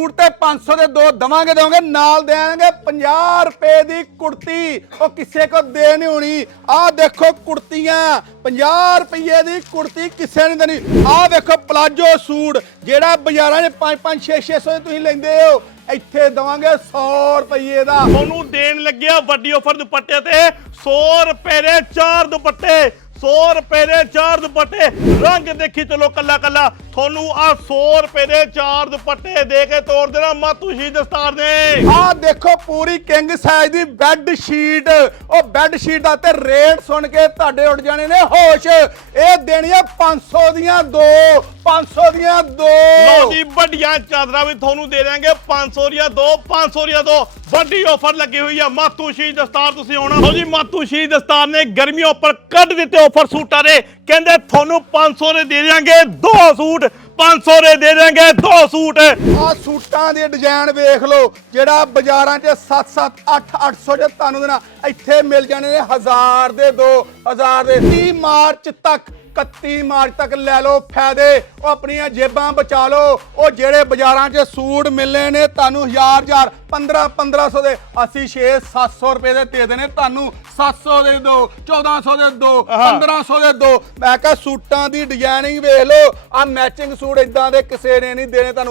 Suit ਤੇ 500 ਦੇ ਦੋ ਦਵਾਂਗੇ, ਦੇਵਾਂਗੇ, ਨਾਲ ਦੇਵਾਂਗੇ 50 ਰੁਪਏ ਦੀ ਕੁੜਤੀ। ਉਹ ਕਿਸੇ ਕੋ ਦੇ ਨਹੀਂ ਹੋਣੀ। ਆਹ ਦੇਖੋ ਕੁੜਤੀਆਂ 50 ਰੁਪਏ ਦੀ ਕੁੜਤੀ ਕਿਸੇ ਨੇ ਦੇਣੀ। ਆਹ ਦੇਖੋ ਪਲਾਜੋ ਸੂਟ, ਜਿਹੜਾ ਬਾਜ਼ਾਰਾਂ 'ਚ 5 5 6 600 ਦੇ ਤੁਸੀਂ ਲੈਂਦੇ ਹੋ, ਇੱਥੇ ਦਵਾਂਗੇ 100 ਰੁਪਏ ਦਾ। ਤੁਹਾਨੂੰ ਦੇਣ ਲੱਗਿਆ ਵੱਡੀ ਆਫਰ ਦੁਪੱਟੇ ਤੇ 100 ਰੁਪਏ ਦੇ ਚਾਰ ਦੁਪੱਟੇ। 100 ਰੁਪਏ ਦੇ ਚਾਰ ਦੁਪੱਟੇ, ਰੰਗ ਦੇਖੀ ਚਲੋ ਕੱਲਾ ਕੱਲਾ। ਤੁਹਾਨੂੰ ਆ 100 ਰੁਪਏ ਦੇ ਚਾਰ ਦੁਪੱਟੇ ਦੇ ਕੇ ਤੋੜ ਦੇਣਾ ਮਾਤੂ ਦਸਤਾਰ ਨੇ। ਆਹ ਦੇਖੋ ਪੂਰੀ ਕਿੰਗ ਸਾਈਜ਼ ਦੀ ਬੈੱਡ ਸ਼ੀਟ ਉਹ ਬੈੱਡ ਸ਼ੀਟ ਦਾ ਤੇ ਰੇਟ ਸੁਣ ਕੇ ਤੁਹਾਡੇ ਉੱਡ ਜਾਣੇ ਨੇ ਹੋਸ਼। ਇਹ ਦੇਣੀ ਆ 500 ਦੀਆਂ ਦੋ। 500 ਦੀਆਂ ਦੋ। ਲਓ ਜੀ ਵੱਡੀਆਂ ਚਾਦਰਾਂ ਵੀ ਤੁਹਾਨੂੰ ਦੇ ਦਾਂਗੇ 500 ਦੀਆਂ ਦੋ 500 ਦੀਆਂ ਦੋ। ਵੱਡੀ ਆਫਰ ਲੱਗੀ ਹੋਈ ਆ ਮਾਤੂ ਸ਼ੀ ਦਸਤਾਰ ਤੁਸੀਂ ਆਉਣਾ। ਲਓ ਜੀ ਮਾਤੂ ਸ਼ੀ ਦਸਤਾਰ ਨੇ ਗਰਮੀਆਂ ਉੱਪਰ ਕੱਢ ਦਿੱਤੇ ਆਫਰ ਸੂਟਾਂ ਦੇ। ਕਹਿੰਦੇ ਤੁਹਾਨੂੰ 500 ਦੇ ਦੇ ਦਿਆਂਗੇ ਦੋ ਸੂਟ। 500 ਦੇ ਦੇ ਦਿਆਂਗੇ ਦੋ ਸੂਟ। ਆਹ ਸੂਟਾਂ ਦੇ ਡਿਜ਼ਾਈਨ ਵੇਖ ਲਓ ਜਿਹੜਾ ਬਾਜ਼ਾਰਾਂ 'ਚ 7 7 8 800 'ਚ ਤੁਹਾਨੂੰ ਦੇਣਾ। ਇੱਥੇ ਮਿਲ ਜਾਣੇ ਨੇ ਹਜ਼ਾਰ ਦੇ ਦੋ ਹਜ਼ਾਰ ਦੇ 30 ਮਾਰਚ ਤੱਕ। 31 ਮਾਰਚ ਤੱਕ ਲੈ ਲਓ ਫਾਇਦੇ। ਉਹ ਆਪਣੀਆਂ ਜੇਬਾਂ ਬਚਾ ਲਓ। ਉਹ ਜਿਹੜੇ ਬਾਜ਼ਾਰਾਂ 'ਚ ਸੂਟ ਮਿਲਨੇ ਨੇ ਤੁਹਾਨੂੰ ਹਜ਼ਾਰ ਹਜ਼ਾਰ 15 1500 ਦੇ। ਅਸੀਂ 6 700 ਰੁਪਏ ਦੇ ਦੇ ਦੇਣੇ ਤੁਹਾਨੂੰ 700 ਦੇ ਦੋ 1400 ਦੇ ਦੋ 1500 ਦੇ ਦੋ। ਮੈਂ ਕਿਹਾ ਸੂਟਾਂ ਦੀ ਡਿਜ਼ਾਈਨਿੰਗ ਵੇਖ ਲਓ। ਆ ਮੈਚਿੰਗ ਸੂਟ ਇਦਾਂ ਦੇ ਕਿਸੇ ਨੇ ਨਹੀਂ ਦੇਣੇ ਤੁਹਾਨੂੰ।